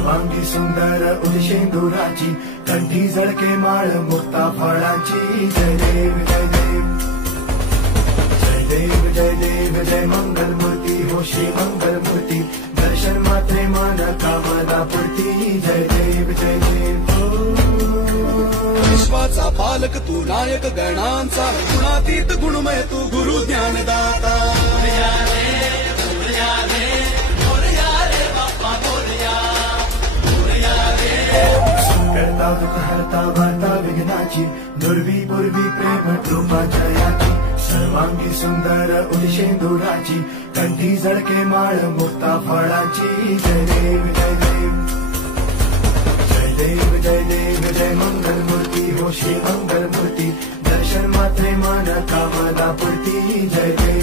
सर्वांगी सुंदर उदशेंदुराची, कंठी झळके माळ मुक्ता फळाची. जय देव जय देव जय देव जय देव जय मंगल मूर्ती हो श्री मंगल मूर्ती. दर्शन मात्रे मान कामना पूर्ती. जय देव जय देव. विश्वाचा पालक तू नायक गणांचा, गुणातीत गुणमय तू गुरु ज्ञानदाता. करता दुःख हरता वार्ता विघ्नाची, दुर्वी पूर्वी प्रेम कृपा जयाची. सर्वांगी सुंदर उदशेंदुराची, कंठी झळके माळ मुक्ता फळाची. जय देव जय देव जय देव जय देव जय मंगल मूर्ती हो श्री मंगल मूर्ती. दर्शन मात्रे मान कामना पूर्ती. जय देव.